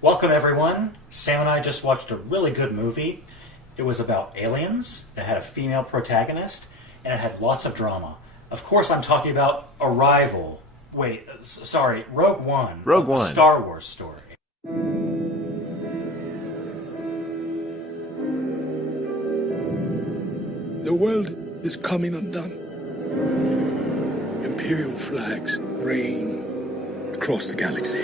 Welcome everyone. Sam and I just watched a really good movie. It was about aliens, it had a female protagonist, and it had lots of drama. Of course I'm talking about Arrival. Wait, sorry, Rogue One. Rogue One. A Star Wars story. The world is coming undone. Imperial flags reign across the galaxy.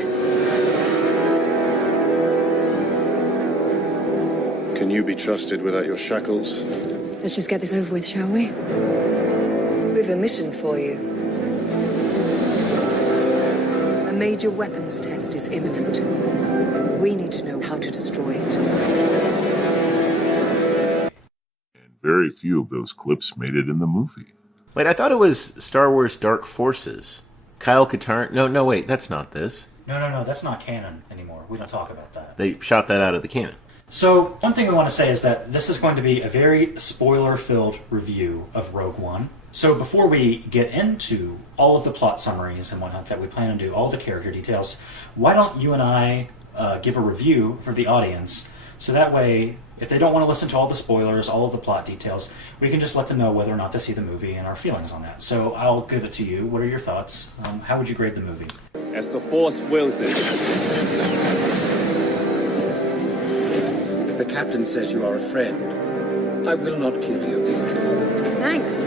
Can you be trusted without your shackles? Let's just get this over with, shall we? We've a mission for you. A major weapons test is imminent. We need to know how to destroy it. And very few of those clips made it in the movie. Wait, I thought it was Star Wars Dark Forces. Kyle Katarn... No, wait, that's not this. No, that's not canon anymore. We don't talk about that. They shot that out of the canon. So, one thing we want to say is that this is going to be a very spoiler-filled review of Rogue One. So before we get into all of the plot summaries and whatnot that we plan to do, all the character details, why don't you and I give a review for the audience, so that way, if they don't want to listen to all the spoilers, all of the plot details, we can just let them know whether or not to see the movie and our feelings on that. So I'll give it to you. What are your thoughts? How would you grade the movie? As the Force wills it. The captain says you are a friend. I will not kill you. Thanks.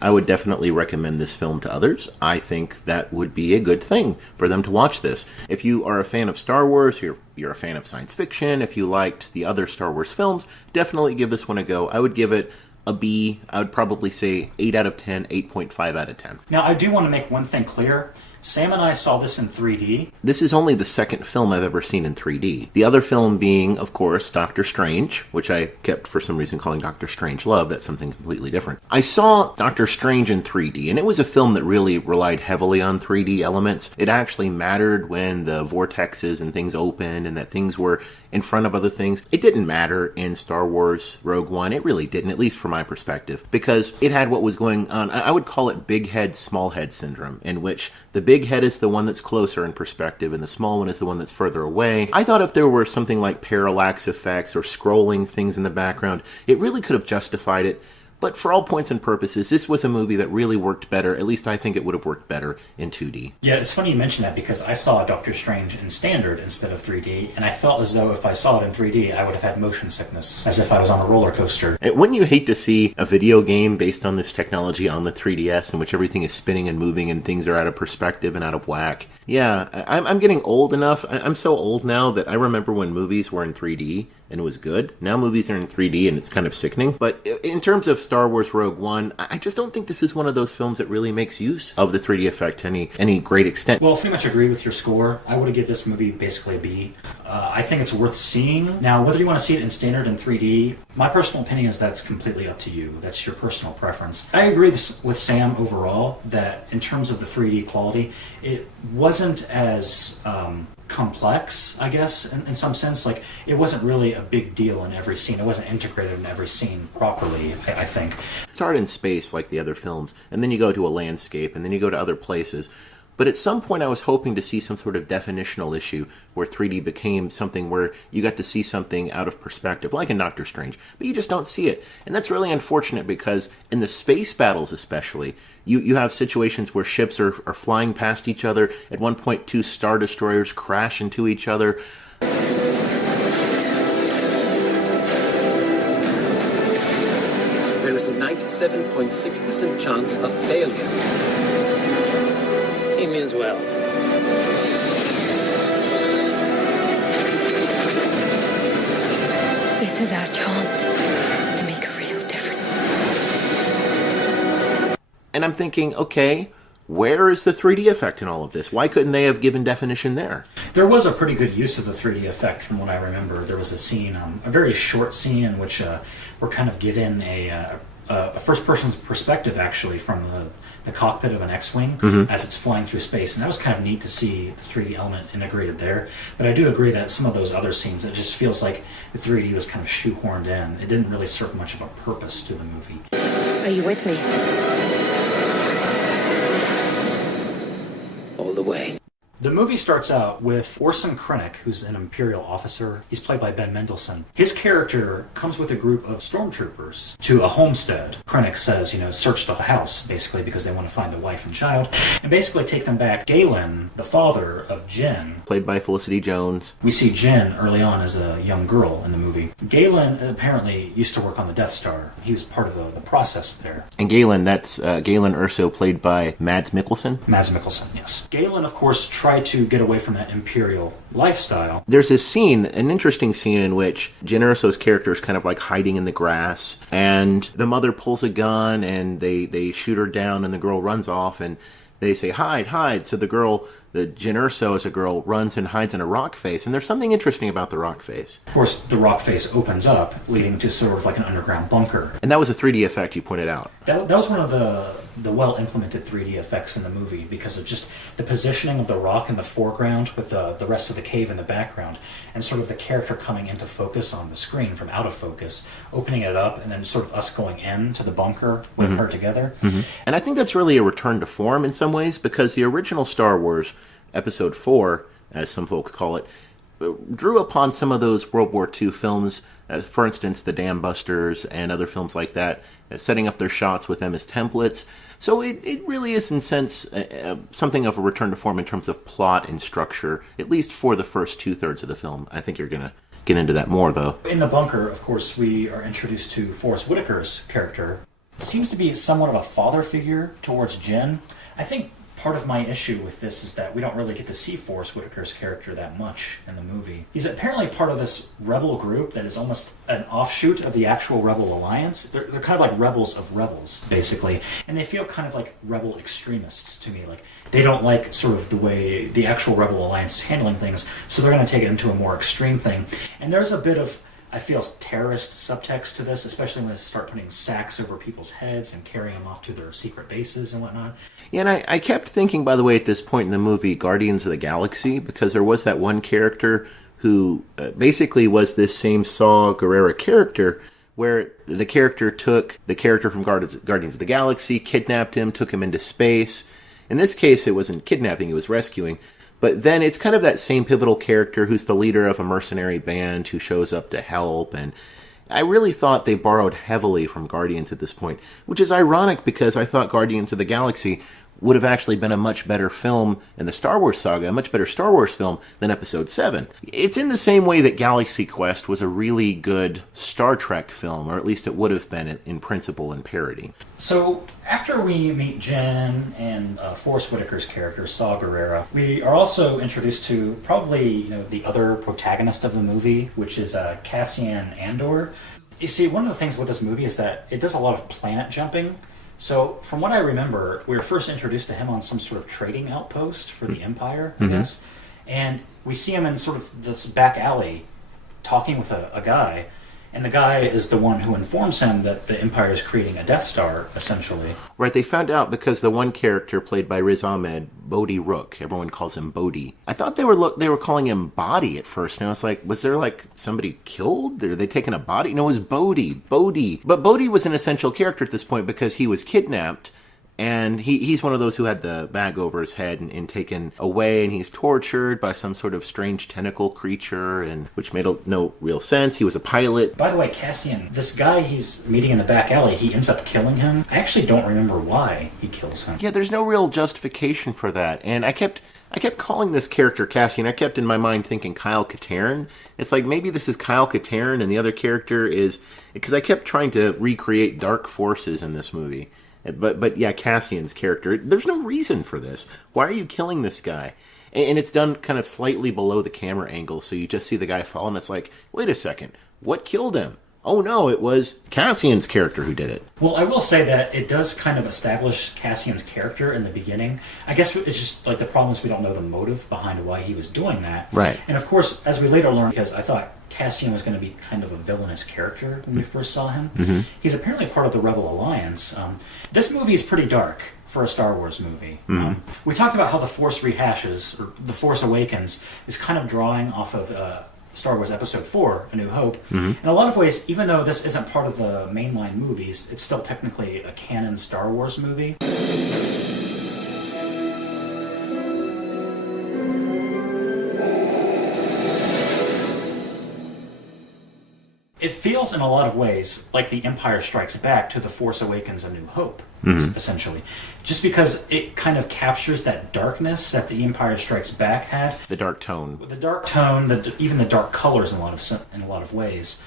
I would definitely recommend this film to others. I think that would be a good thing for them to watch this. If you are a fan of Star Wars, you're a fan of science fiction, if you liked the other Star Wars films, definitely give this one a go. I would give it a B. I would probably say 8 out of 10, 8.5 out of 10. Now, I do want to make one thing clear. Sam and I saw this in 3D. This is only the second film I've ever seen in 3D. The other film being, of course, Doctor Strange, which I kept for some reason calling Doctor Strangelove. That's something completely different. I saw Doctor Strange in 3D, and it was a film that really relied heavily on 3D elements. It actually mattered when the vortexes and things opened and that things were in front of other things. It didn't matter in Star Wars Rogue One. It really didn't, at least from my perspective, because it had what was going on. I would call it big head, small head syndrome, in which the big head is the one that's closer in perspective and the small one is the one that's further away. I thought if there were something like parallax effects or scrolling things in the background, it really could have justified it. But for all points and purposes, this was a movie that really worked better. At least I think it would have worked better in 2D. Yeah, it's funny you mention that because I saw Doctor Strange in standard instead of 3D, and I felt as though if I saw it in 3D, I would have had motion sickness, as if I was on a roller coaster. And wouldn't you hate to see a video game based on this technology on the 3DS in which everything is spinning and moving and things are out of perspective and out of whack? Yeah, I'm getting old enough. I'm so old now that I remember when movies were in 3D and it was good. Now movies are in 3D and it's kind of sickening. But in terms of Star Wars Rogue One, I just don't think this is one of those films that really makes use of the 3D effect to any great extent. Well, I pretty much agree with your score. I would give this movie basically a B. I think it's worth seeing. Now, whether you want to see it in standard and 3D, my personal opinion is that it's completely up to you. That's your personal preference. I agree with Sam overall that in terms of the 3D quality, it wasn't as complex, I guess, in some sense. Like, it wasn't really a big deal in every scene. It wasn't integrated in every scene properly, I think. Start in space like the other films, and then you go to a landscape, and then you go to other places. But at some point I was hoping to see some sort of definitional issue where 3D became something where you got to see something out of perspective, like in Doctor Strange, but you just don't see it. And that's really unfortunate because in the space battles especially, you have situations where ships are flying past each other. At one point, 2 Star Destroyers crash into each other. There is a 97.6% chance of failure. He means well. This is our chance to make a real difference. And I'm thinking, okay, where is the 3D effect in all of this? Why couldn't they have given definition there? There was a pretty good use of the 3D effect from what I remember. There was a scene, a very short scene in which we're kind of given a first-person perspective, actually, from the cockpit of an X-Wing as it's flying through space. And that was kind of neat to see the 3D element integrated there. But I do agree that some of those other scenes, it just feels like the 3D was kind of shoehorned in. It didn't really serve much of a purpose to the movie. Are you with me? way. The movie starts out with Orson Krennic, who's an Imperial officer. He's played by Ben Mendelsohn. His character comes with a group of stormtroopers to a homestead. Krennic says, search the house, basically, because they want to find the wife and child, and basically take them back. Galen, the father of Jyn, Played by Felicity Jones. we see Jyn early on as a young girl in the movie. Galen apparently used to work on the Death Star. He was part of the process there. And Galen, that's Galen Erso, played by Mads Mikkelsen. Mads Mikkelsen, yes. Galen, of course, tried to get away from that Imperial lifestyle. There's this scene, an interesting scene in which Jyn Erso's character is kind of like hiding in the grass, and the mother pulls a gun, and they shoot her down, and the girl runs off, and they say, hide, hide. So the girl, the Jyn Erso as a girl, runs and hides in a rock face, and there's something interesting about the rock face. Of course, the rock face opens up, leading to sort of like an underground bunker. And that was a 3D effect you pointed out. That was one of the well-implemented 3D effects in the movie because of just the positioning of the rock in the foreground with the rest of the cave in the background, and sort of the character coming into focus on the screen from out of focus, opening it up, and then sort of us going into the bunker with her together. Mm-hmm. And I think that's really a return to form in some ways, because the original Star Wars, Episode 4, as some folks call it, drew upon some of those World War II films, for instance, the Dam Busters and other films like that, setting up their shots with them as templates. So it really is, in a sense, something of a return to form in terms of plot and structure, at least for the first two-thirds of the film. I think you're going to get into that more, though. In the bunker, of course, we are introduced to Forrest Whitaker's character. He seems to be somewhat of a father figure towards Jyn. I think part of my issue with this is that we don't really get to see Forrest Whitaker's character that much in the movie. He's apparently part of this rebel group that is almost an offshoot of the actual Rebel Alliance. They're kind of like rebels of rebels, basically. And they feel kind of like rebel extremists to me. Like, they don't like sort of the way the actual Rebel Alliance is handling things, so they're going to take it into a more extreme thing. And there's a bit of, I feel, terrorist subtext to this, especially when they start putting sacks over people's heads and carrying them off to their secret bases and whatnot. Yeah, and I kept thinking, by the way, at this point in the movie, Guardians of the Galaxy, because there was that one character who basically was this same Saw Gerrera character, where the character took the character from Guardians of the Galaxy, kidnapped him, took him into space. In this case, it wasn't kidnapping, it was rescuing. But then it's kind of that same pivotal character who's the leader of a mercenary band who shows up to help, and I really thought they borrowed heavily from Guardians at this point, which is ironic because I thought Guardians of the Galaxy would have actually been a much better film in the Star Wars saga, a much better Star Wars film than Episode 7. It's in the same way that Galaxy Quest was a really good Star Trek film, or at least it would have been in principle and parody. So, after we meet Jyn and Forrest Whitaker's character, Saw Gerrera, we are also introduced to probably the other protagonist of the movie, which is Cassian Andor. You see, one of the things with this movie is that it does a lot of planet jumping. So, from what I remember, we were first introduced to him on some sort of trading outpost for the Empire, I guess. And we see him in sort of this back alley talking with a guy. And the guy is the one who informs him that the Empire is creating a Death Star, essentially. Right, they found out because the one character played by Riz Ahmed, Bodhi Rook, everyone calls him Bodhi. I thought they were calling him Body at first, and I was like, was there like somebody killed? Are they taking a body? No, it was Bodhi. But Bodhi was an essential character at this point because he was kidnapped. And he's one of those who had the bag over his head and taken away, and he's tortured by some sort of strange tentacle creature, and which made no real sense. He was a pilot. By the way, Cassian, this guy he's meeting in the back alley, he ends up killing him. I actually don't remember why he kills him. Yeah, there's no real justification for that. And I kept calling this character Cassian. I kept in my mind thinking Kyle Katarn. It's like maybe this is Kyle Katarn and the other character is... Because I kept trying to recreate dark forces in this movie. But yeah, Cassian's character, there's no reason for this. Why are you killing this guy? And it's done kind of slightly below the camera angle, so you just see the guy fall, and it's like, wait a second, what killed him? Oh no, it was Cassian's character who did it. Well, I will say that it does kind of establish Cassian's character in the beginning. I guess it's just like the problem is we don't know the motive behind why he was doing that. Right. And of course, as we later learn, because I thought Cassian was going to be kind of a villainous character when we first saw him. He's apparently part of the Rebel Alliance. This movie is pretty dark for a Star Wars movie. We talked about how The Force Rehashes, or The Force Awakens, is kind of drawing off of Star Wars Episode 4, A New Hope. In a lot of ways, even though this isn't part of the mainline movies, it's still technically a canon Star Wars movie. feels in a lot of ways like The Empire Strikes Back to The Force Awakens: A New Hope, essentially. Just because it kind of captures that darkness that The Empire Strikes Back had. The dark tone. The dark tone, even the dark colors in a lot of ways.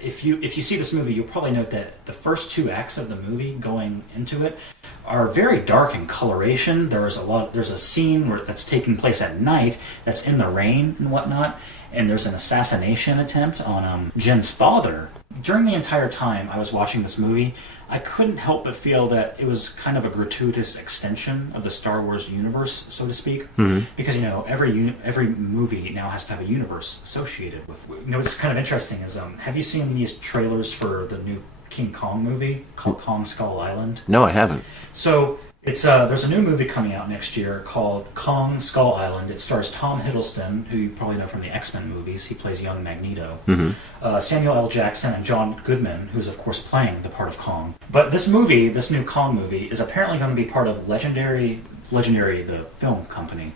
If you see this movie, you'll probably note that the first 2 acts of the movie going into it are very dark in coloration. There's a scene that's taking place at night that's in the rain and whatnot, and there's an assassination attempt on Jen's father. During the entire time I was watching this movie, I couldn't help but feel that it was kind of a gratuitous extension of the Star Wars universe, so to speak. Because, every movie now has to have a universe associated with. What's kind of interesting is, have you seen these trailers for the new King Kong movie called Kong Skull Island? No, I haven't. So it's there's a new movie coming out next year called Kong Skull Island. It stars Tom Hiddleston, who you probably know from the X-Men movies. He plays young Magneto. Samuel L. Jackson and John Goodman, who's of course playing the part of Kong. But this new Kong movie, is apparently going to be part of Legendary, the film company,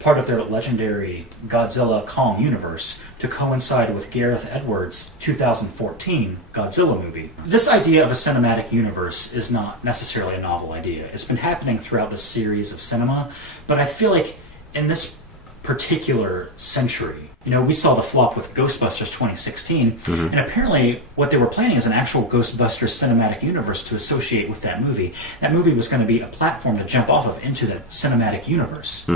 part of their Legendary Godzilla Kong universe, to coincide with Gareth Edwards' 2014 Godzilla movie. This idea of a cinematic universe is not necessarily a novel idea. It's been happening throughout the series of cinema, but I feel like in this particular century, we saw the flop with Ghostbusters 2016, and apparently what they were planning is an actual Ghostbusters cinematic universe to associate with that movie. That movie was going to be a platform to jump off of into that cinematic universe.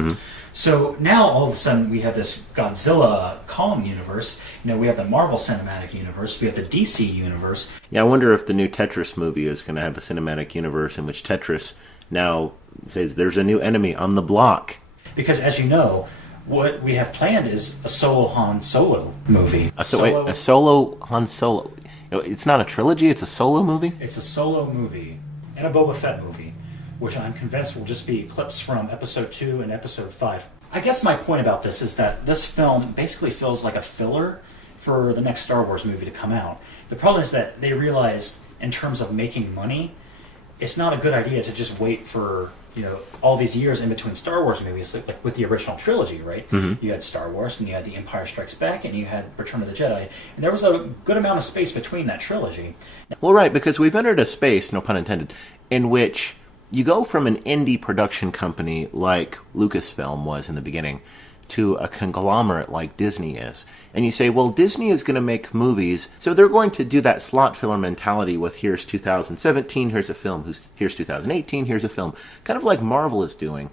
So now all of a sudden we have this Godzilla Kong universe. We have the Marvel Cinematic Universe. We have the DC universe. Yeah, I wonder if the new Tetris movie is going to have a cinematic universe in which Tetris now says there's a new enemy on the block. Because as you know, what we have planned is a solo Han Solo movie. A solo Han Solo. It's not a trilogy, it's a solo movie? It's a solo movie and a Boba Fett movie, which I'm convinced will just be clips from Episode 2 and Episode 5. I guess my point about this is that this film basically feels like a filler for the next Star Wars movie to come out. The problem is that they realized, in terms of making money, it's not a good idea to just wait for all these years in between Star Wars movies, like with the original trilogy, right? You had Star Wars, and you had The Empire Strikes Back, and you had Return of the Jedi, and there was a good amount of space between that trilogy. Well, right, because we've entered a space, no pun intended, in which you go from an indie production company like Lucasfilm was in the beginning to a conglomerate like Disney is. And you say, well, Disney is going to make movies, so they're going to do that slot filler mentality with here's 2017, here's a film, here's 2018, here's a film. Kind of like Marvel is doing.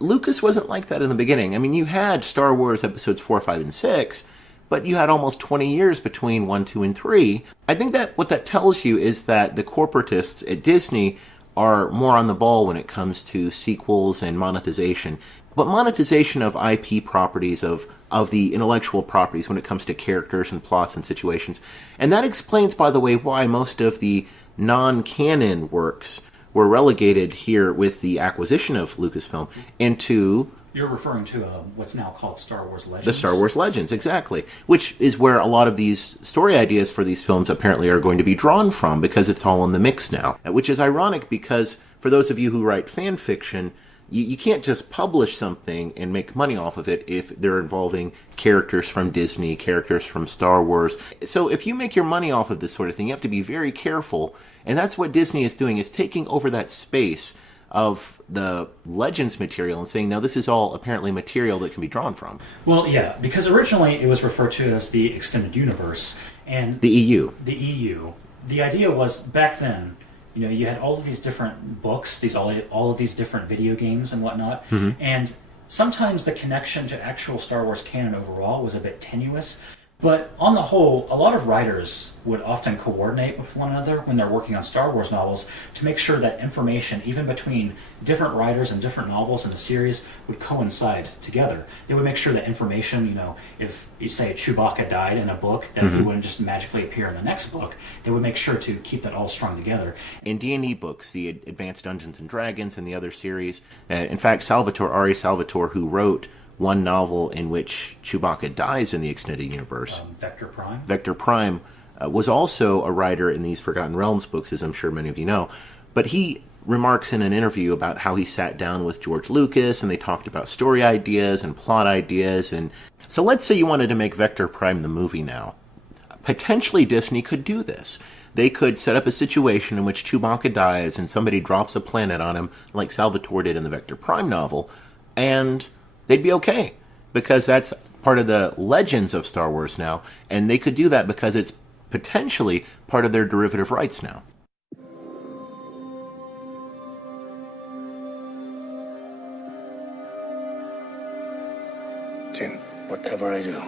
Lucas wasn't like that in the beginning. I mean, you had Star Wars episodes 4, 5, and 6, but you had almost 20 years between 1, 2, and 3. I think that what that tells you is that the corporatists at Disney are more on the ball when it comes to sequels and monetization. But monetization of IP properties, of the intellectual properties when it comes to characters and plots and situations. And that explains, by the way, why most of the non-canon works were relegated here with the acquisition of Lucasfilm into... You're referring to what's now called Star Wars Legends? The Star Wars Legends, exactly. Which is where a lot of these story ideas for these films apparently are going to be drawn from, because it's all in the mix now. Which is ironic, because for those of you who write fan fiction, you can't just publish something and make money off of it if they're involving characters from Disney, characters from Star Wars. So if you make your money off of this sort of thing, you have to be very careful. And that's what Disney is doing, is taking over that space of the Legends material and saying, now this is all apparently material that can be drawn from. Well, yeah, because originally it was referred to as the Extended Universe. And the EU. The EU. The idea was, back then, you had all of these different books, all of these different video games and whatnot, and sometimes the connection to actual Star Wars canon overall was a bit tenuous. But on the whole, a lot of writers would often coordinate with one another when they're working on Star Wars novels to make sure that information, even between different writers and different novels in a series, would coincide together. They would make sure that information, if you say Chewbacca died in a book, that he wouldn't just magically appear in the next book. They would make sure to keep that all strung together. In D&D books, the Advanced Dungeons & Dragons and the other series, in fact, Ari Salvatore, who wrote one novel in which Chewbacca dies in the extended universe, Vector Prime, was also a writer in these Forgotten Realms books, as I'm sure many of you know. But he remarks in an interview about how he sat down with George Lucas and they talked about story ideas and plot ideas. And so let's say you wanted to make Vector Prime the movie now. potentially Disney could do this. They could set up a situation in which Chewbacca dies and somebody drops a planet on him, like Salvatore did in the Vector Prime novel, and they'd be okay. Because that's part of the legends of Star Wars now, and they could do that because it's potentially part of their derivative rights now. Jin, whatever I do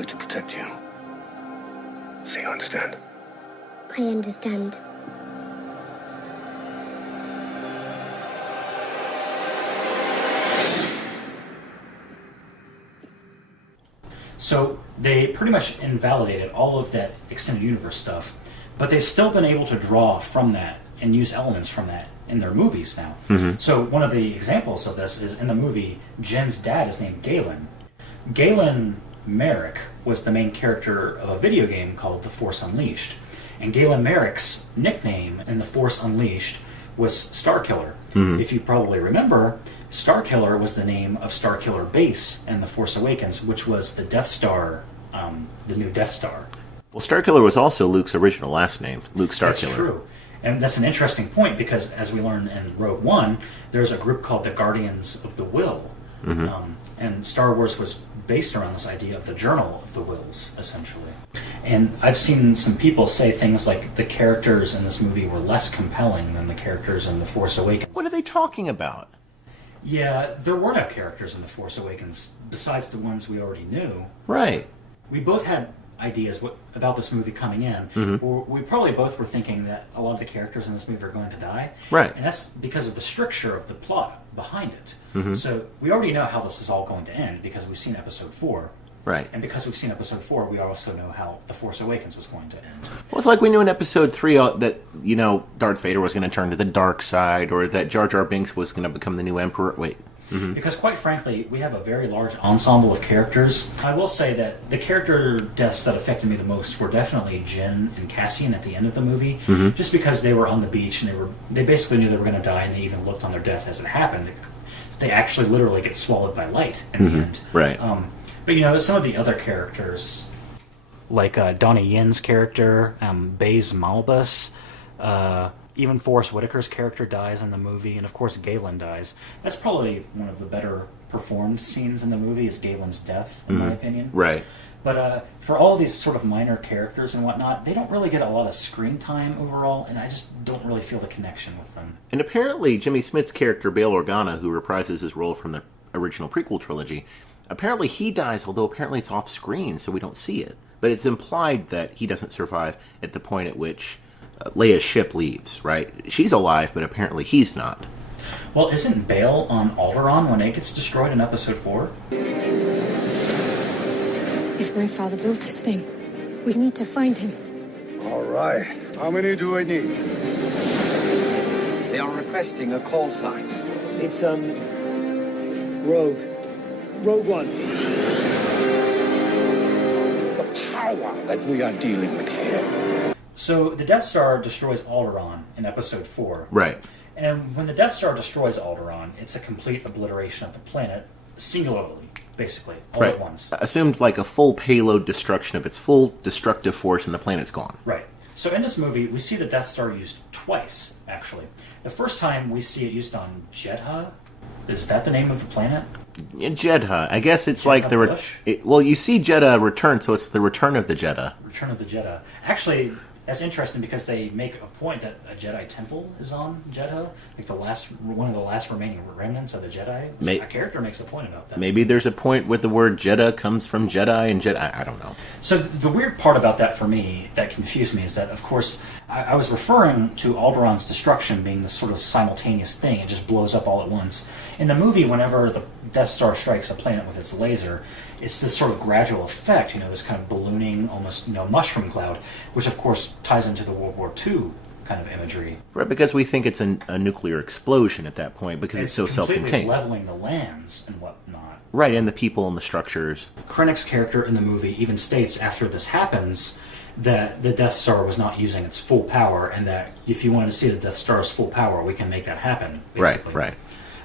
it to protect you. So you understand? I understand. So they pretty much invalidated all of that extended universe stuff, but they've still been able to draw from that and use elements from that in their movies now. Mm-hmm. So one of the examples of this is in the movie, Jen's dad is named Galen. Galen Merrick was the main character of a video game called The Force Unleashed. And Galen Merrick's nickname in The Force Unleashed was Starkiller. Mm-hmm. If you probably remember, Starkiller was the name of Starkiller Base in The Force Awakens, which was the Death Star, the new Death Star. Well, Starkiller was also Luke's original last name, Luke Starkiller. That's true. And that's an interesting point because, as we learn in Rogue One, there's a group called the Guardians of the Will. Mm-hmm. And Star Wars was based around this idea of the Journal of the Wills, essentially. And I've seen some people say things like the characters in this movie were less compelling than the characters in The Force Awakens. What are they talking about? Yeah, there were no characters in The Force Awakens besides the ones we already knew. Right. We both had ideas about this movie coming in. Mm-hmm. We probably both were thinking that a lot of the characters in this movie are going to die. Right. And that's because of the stricture of the plot behind it. Mm-hmm. So we already know how this is all going to end because we've seen Episode 4. Right. And because we've seen Episode 4, we also know how The Force Awakens was going to end. Well, it's like we knew in Episode 3 that, Darth Vader was going to turn to the dark side, or that Jar Jar Binks was going to become the new Emperor. Wait. Mm-hmm. Because quite frankly, we have a very large ensemble of characters. I will say that the character deaths that affected me the most were definitely Jin and Cassian at the end of the movie, mm-hmm. just because they were on the beach and they basically knew they were going to die, and they even looked on their death as it happened. They actually literally get swallowed by light in mm-hmm. the end. Right. But some of the other characters, like Donnie Yin's character, Baze Malbus, even Forrest Whitaker's character dies in the movie, and of course Galen dies. That's probably one of the better performed scenes in the movie, is Galen's death, in my opinion. Right. But for all these sort of minor characters and whatnot, they don't really get a lot of screen time overall, and I just don't really feel the connection with them. And apparently Jimmy Smith's character, Bail Organa, who reprises his role from the original prequel trilogy, apparently he dies, although apparently it's off screen, so we don't see it. But it's implied that he doesn't survive at the point at which Leia's ship leaves, right? She's alive, but apparently he's not. Well, isn't Bail on Alderaan when it gets destroyed in Episode 4? If my father built this thing, we need to find him. All right. How many do I need? They are requesting a call sign. It's, Rogue One. The power that we are dealing with here. So the Death Star destroys Alderaan in Episode 4. Right. And when the Death Star destroys Alderaan, it's a complete obliteration of the planet, singularly, basically, all at once. Assumed like a full payload destruction of its full destructive force, and the planet's gone. Right. So in this movie, we see the Death Star used twice, actually. The first time we see it used on Jedha. Is that the name of the planet? Jedha. I guess it's Jedha like the... well, you see Jedha return, so it's the return of the Jedha. Return of the Jedha. Actually, that's interesting because they make a point that a Jedi temple is on Jedha, like one of the last remaining remnants of the Jedi. A character makes a point about that. Maybe there's a point where the word Jedha comes from Jedi and Jedi. I don't know. So the weird part about that for me, that confused me, is that, of course, I was referring to Alderaan's destruction being this sort of simultaneous thing. It just blows up all at once. In the movie, whenever the Death Star strikes a planet with its laser, it's this sort of gradual effect, this kind of ballooning, almost, mushroom cloud, which of course ties into the World War II kind of imagery. Right, because we think it's a nuclear explosion at that point, because it's so self-contained. It's completely leveling the lands and whatnot. Right, and the people and the structures. Krennic's character in the movie even states after this happens that the Death Star was not using its full power, and that if you wanted to see the Death Star's full power, we can make that happen, basically. Right.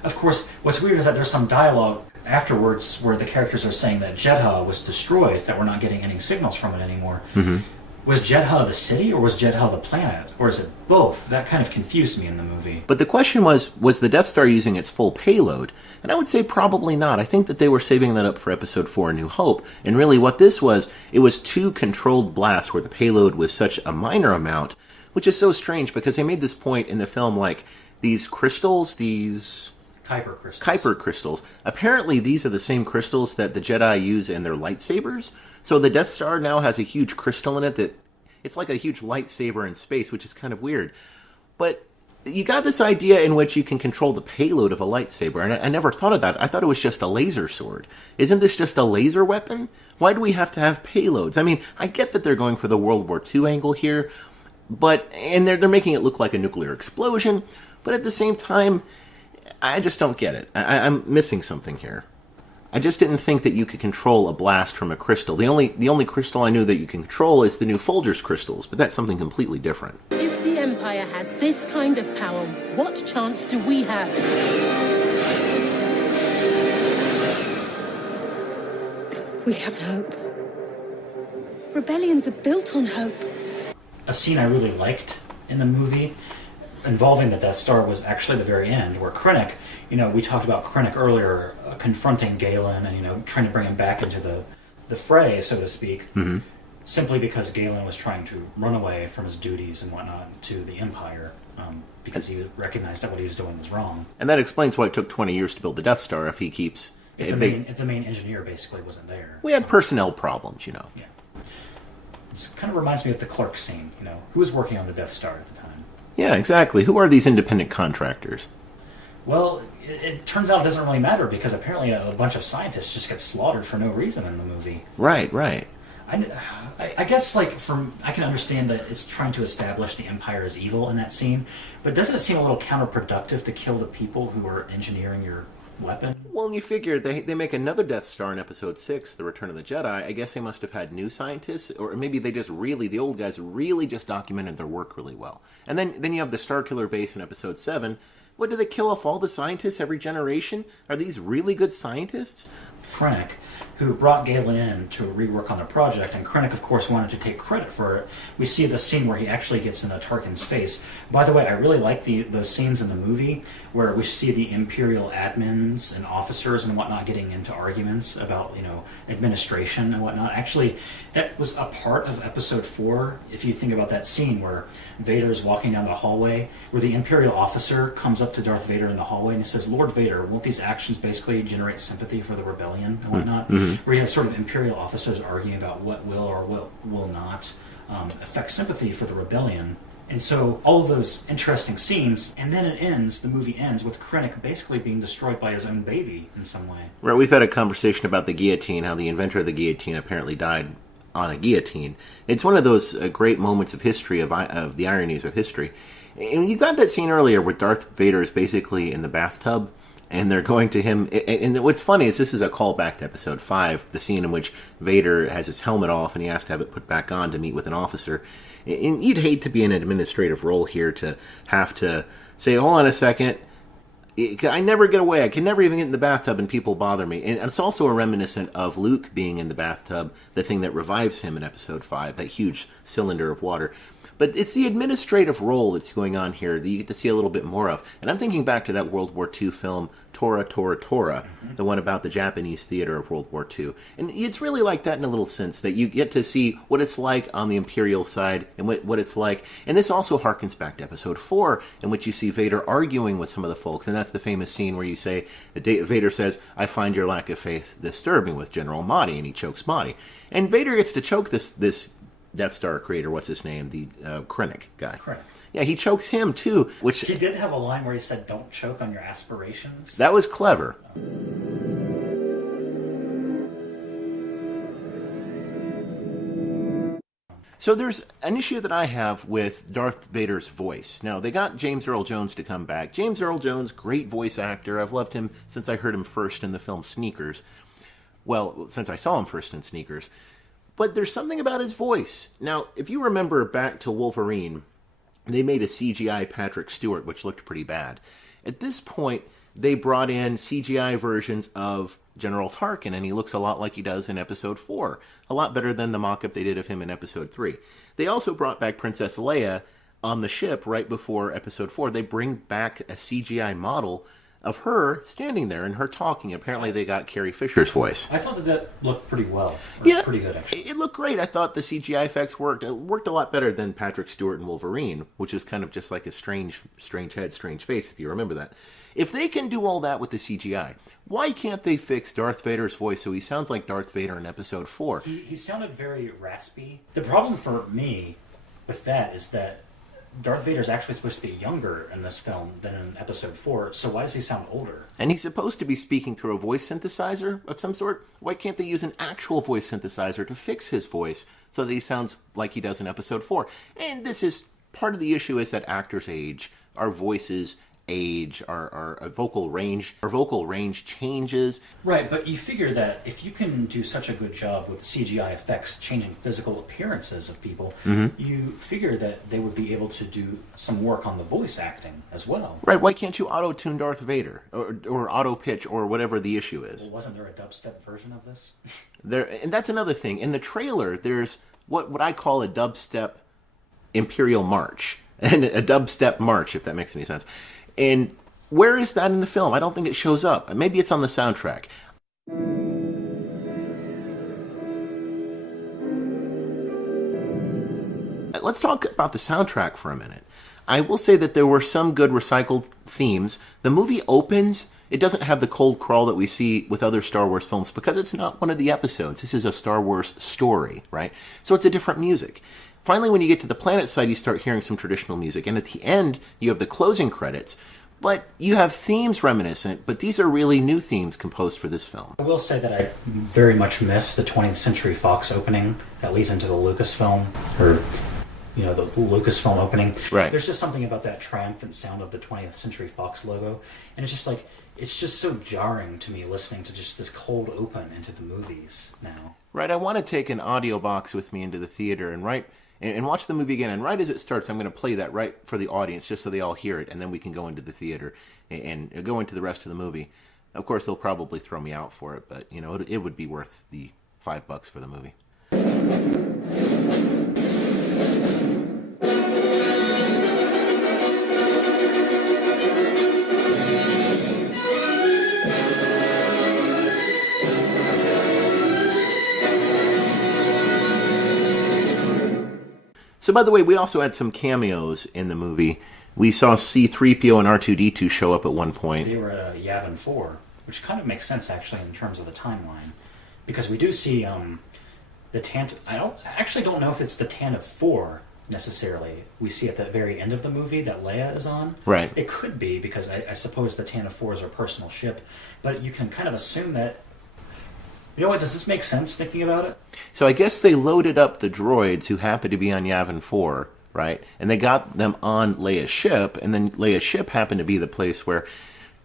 Of course, what's weird is that there's some dialogue afterwards where the characters are saying that Jedha was destroyed, that we're not getting any signals from it anymore. Was Jedha the city, or was Jedha the planet? Or is it both? That kind of confused me in the movie. But the question was the Death Star using its full payload? And I would say probably not. I think that they were saving that up for Episode 4, A New Hope. And really what this was, it was 2 controlled blasts where the payload was such a minor amount, which is so strange because they made this point in the film, like, these crystals, these... Kuiper crystals. Apparently these are the same crystals that the Jedi use in their lightsabers. So the Death Star now has a huge crystal in it that... It's like a huge lightsaber in space, which is kind of weird. But you got this idea in which you can control the payload of a lightsaber, and I never thought of that. I thought it was just a laser sword. Isn't this just a laser weapon? Why do we have to have payloads? I mean, I get that they're going for the World War II angle here, and they're making it look like a nuclear explosion, but at the same time, I just don't get it. I'm missing something here. I just didn't think that you could control a blast from a crystal. The only crystal I knew that you can control is the new Folgers crystals, but that's something completely different. If the Empire has this kind of power, what chance do we have? We have hope. Rebellions are built on hope. A scene I really liked in the movie involving the Death Star was actually the very end, where Krennic, we talked about Krennic earlier, confronting Galen and, trying to bring him back into the fray, so to speak, simply because Galen was trying to run away from his duties and whatnot to the Empire, because he recognized that what he was doing was wrong. And that explains why it took 20 years to build the Death Star if he keeps... If the main engineer basically wasn't there. We had personnel problems, Yeah. It kind of reminds me of the Clerk scene, who was working on the Death Star at the time. Yeah, exactly. Who are these independent contractors? Well, it turns out it doesn't really matter because apparently a bunch of scientists just get slaughtered for no reason in the movie. Right. I guess, I can understand that it's trying to establish the Empire as evil in that scene, but doesn't it seem a little counterproductive to kill the people who are engineering your weapon? Well, and you figure they make another Death Star in Episode 6, The Return of the Jedi. I guess they must have had new scientists, or maybe they just the old guys really just documented their work really well. And then you have the Starkiller base in Episode 7. What, do they kill off all the scientists every generation? Are these really good scientists? Krennic, who brought Galen in to rework on the project, and Krennic, of course, wanted to take credit for it. We see the scene where he actually gets into Tarkin's face. By the way, I really like those scenes in the movie where we see the Imperial admins and officers and whatnot getting into arguments about, administration and whatnot. Actually, that was a part of Episode 4, if you think about that scene where Vader's walking down the hallway, where the Imperial officer comes up to Darth Vader in the hallway and he says, "Lord Vader, won't these actions basically generate sympathy for the rebellion?" And whatnot, where you have sort of Imperial officers arguing about what will or what will not affect sympathy for the rebellion. And so all of those interesting scenes, and then the movie ends with Krennic basically being destroyed by his own baby in some way. Right, we've had a conversation about the guillotine, how the inventor of the guillotine apparently died on a guillotine. It's one of those great moments of history, of the ironies of history. And you got that scene earlier where Darth Vader is basically in the bathtub, and they're going to him, and what's funny is this is a callback to Episode 5, the scene in which Vader has his helmet off and he has to have it put back on to meet with an officer. And you'd hate to be in an administrative role here to have to say, hold on a second, I never get away, I can never even get in the bathtub and people bother me. And it's also a reminiscent of Luke being in the bathtub, the thing that revives him in Episode 5, that huge cylinder of water. But it's the administrative role that's going on here that you get to see a little bit more of. And I'm thinking back to that World War II film, Tora, the one about the Japanese theater of World War II. And it's really like that in a little sense, that you get to see what it's like on the Imperial side and what it's like. And this also harkens back to Episode 4, in which you see Vader arguing with some of the folks. And that's the famous scene where you say, Vader says, "I find your lack of faith disturbing," with General Mahdi, and he chokes Mahdi. And Vader gets to choke this Death Star creator, what's his name? The Krennic guy. Krennic. Yeah, he chokes him too. Which he did have a line where he said, "Don't choke on your aspirations." That was clever. So there's an issue that I have with Darth Vader's voice. Now, they got James Earl Jones to come back. James Earl Jones, great voice actor. I've loved him since I heard him first in the film Sneakers. Well, since I saw him first in Sneakers. But there's something about his voice. Now, if you remember back to Wolverine, they made a CGI Patrick Stewart, which looked pretty bad. At this point, they brought in CGI versions of General Tarkin, and he looks a lot like he does in Episode 4. A lot better than the mock-up they did of him in Episode 3. They also brought back Princess Leia on the ship right before Episode 4. They bring back a CGI model of her standing there and her talking. Apparently they got Carrie Fisher's voice. I thought that looked pretty well. Pretty good, actually. It looked great. I thought the CGI effects worked. It worked a lot better than Patrick Stewart and Wolverine, which is kind of just like a strange head, strange face, if you remember that. If they can do all that with the CGI, why can't they fix Darth Vader's voice so he sounds like Darth Vader in Episode 4? He sounded very raspy. The problem for me with that is that Darth Vader's actually supposed to be younger in this film than in Episode 4, so why does he sound older? And he's supposed to be speaking through a voice synthesizer of some sort. Why can't they use an actual voice synthesizer to fix his voice so that he sounds like he does in Episode 4? And this is part of the issue, is that actors age, our voices age, our vocal range changes. Right, but you figure that if you can do such a good job with the CGI effects changing physical appearances of people, you figure that they would be able to do some work on the voice acting as well. Right, why can't you auto-tune Darth Vader or auto-pitch or whatever the issue is? Well, wasn't there a dubstep version of this? And that's another thing. In the trailer, there's what I call a dubstep Imperial March. And a dubstep march, if that makes any sense. And where is that in the film? I don't think it shows up. Maybe it's on the soundtrack. Let's talk about the soundtrack for a minute. I will say that there were some good recycled themes. The movie opens, it doesn't have the cold crawl that we see with other Star Wars films because it's not one of the episodes. This is a Star Wars story, right? So it's a different music. Finally, when you get to the planet side, you start hearing some traditional music. And at the end, you have the closing credits. But you have themes reminiscent, but these are really new themes composed for this film. I will say that I very much miss the 20th Century Fox opening that leads into the Lucasfilm, or, the Lucasfilm opening. Right. There's just something about that triumphant sound of the 20th Century Fox logo. And it's just so jarring to me listening to just this cold open into the movies now. Right, I want to take an audio box with me into the theater and watch the movie again. And right as it starts, I'm going to play that right for the audience just so they all hear it. And then we can go into the theater and go into the rest of the movie. Of course, they'll probably throw me out for it, but, it would be worth the $5 for the movie. So, by the way, we also had some cameos in the movie. We saw C-3PO and R2-D2 show up at one point. They were at Yavin 4, which kind of makes sense, actually, in terms of the timeline. Because we do see the Tantive... I actually don't know if it's the Tantive 4, necessarily. We see at the very end of the movie that Leia is on. Right. It could be, because I suppose the Tantive 4 is her personal ship. But you can kind of assume that... You know what, does this make sense, thinking about it? So I guess they loaded up the droids who happened to be on Yavin 4, right? And they got them on Leia's ship, and then Leia's ship happened to be the place where...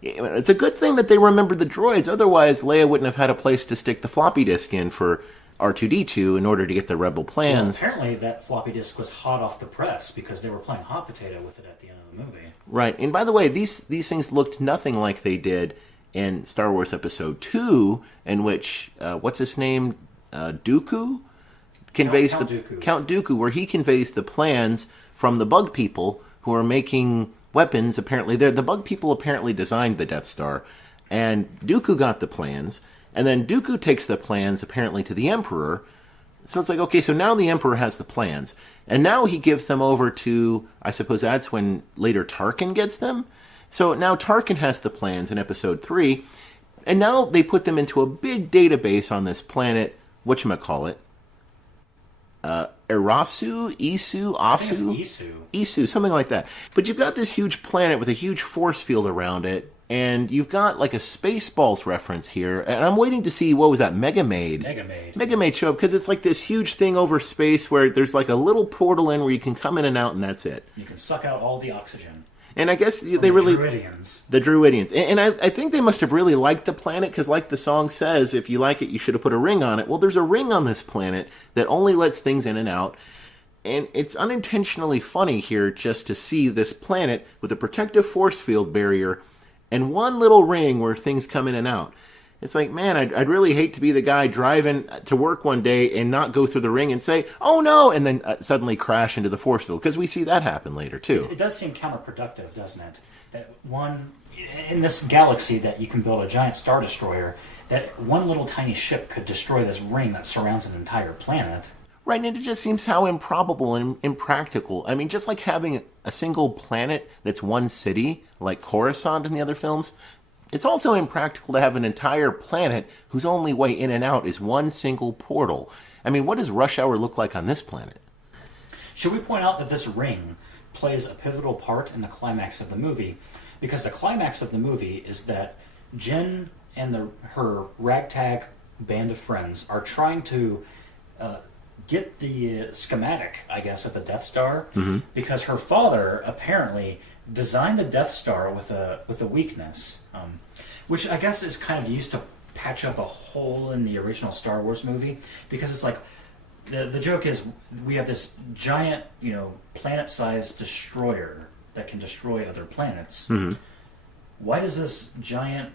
It's a good thing that they remembered the droids, otherwise Leia wouldn't have had a place to stick the floppy disk in for R2-D2 in order to get the Rebel plans. Well, apparently that floppy disk was hot off the press, because they were playing hot potato with it at the end of the movie. Right, and by the way, these things looked nothing like they did in Star Wars Episode 2, in which, what's his name, Dooku? Conveys Count Dooku, where he conveys the plans from the bug people who are making weapons. Apparently, the bug people apparently designed the Death Star, and Dooku got the plans, and then Dooku takes the plans apparently to the Emperor. So it's like, okay, so now the Emperor has the plans, and now he gives them over to, I suppose that's when later Tarkin gets them. So now Tarkin has the plans in Episode 3, and now they put them into a big database on this planet, whatchamacallit, Erasu, Isu, Asu? Isu, something like that. But you've got this huge planet with a huge force field around it, and you've got like a Spaceballs reference here, and I'm waiting to see, what was that, Megamaid show up, because it's like this huge thing over space where there's like a little portal in where you can come in and out, and that's it. You can suck out all the oxygen. And I guess they really... The Druidians. And I think they must have really liked the planet, because like the song says, if you like it, you should have put a ring on it. Well, there's a ring on this planet that only lets things in and out. And it's unintentionally funny here just to see this planet with a protective force field barrier and one little ring where things come in and out. It's like, man, I'd really hate to be the guy driving to work one day and not go through the ring and say, oh no, and then suddenly crash into the force field, because we see that happen later, too. It does seem counterproductive, doesn't it? That one, in this galaxy that you can build a giant Star Destroyer, that one little tiny ship could destroy this ring that surrounds an entire planet. Right, and it just seems how improbable and impractical. I mean, just like having a single planet that's one city, like Coruscant in the other films, it's also impractical to have an entire planet whose only way in and out is one single portal. I mean, what does rush hour look like on this planet? Should we point out that this ring plays a pivotal part in the climax of the movie? Because the climax of the movie is that Jyn and her ragtag band of friends are trying to get the schematic, I guess, of the Death Star, because her father apparently designed the Death Star with a weakness, which I guess is kind of used to patch up a hole in the original Star Wars movie, because it's like the joke is we have this giant, planet-sized destroyer that can destroy other planets. Why does this giant,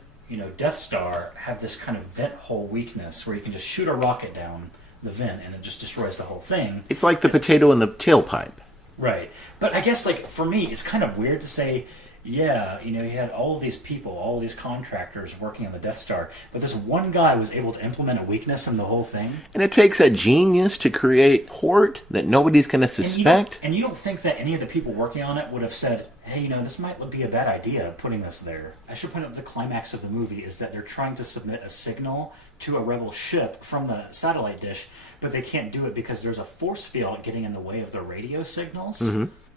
Death Star have this kind of vent hole weakness where you can just shoot a rocket down the vent and it just destroys the whole thing? It's like the potato in the tailpipe. Right. But I guess, for me, it's kind of weird to say, yeah, you had all of these people, all of these contractors working on the Death Star, but this one guy was able to implement a weakness in the whole thing. And it takes a genius to create port that nobody's going to suspect. And you don't think that any of the people working on it would have said, hey, this might be a bad idea, putting this there. I should point out the climax of the movie is that they're trying to submit a signal to a rebel ship from the satellite dish, but they can't do it because there's a force field getting in the way of the radio signals.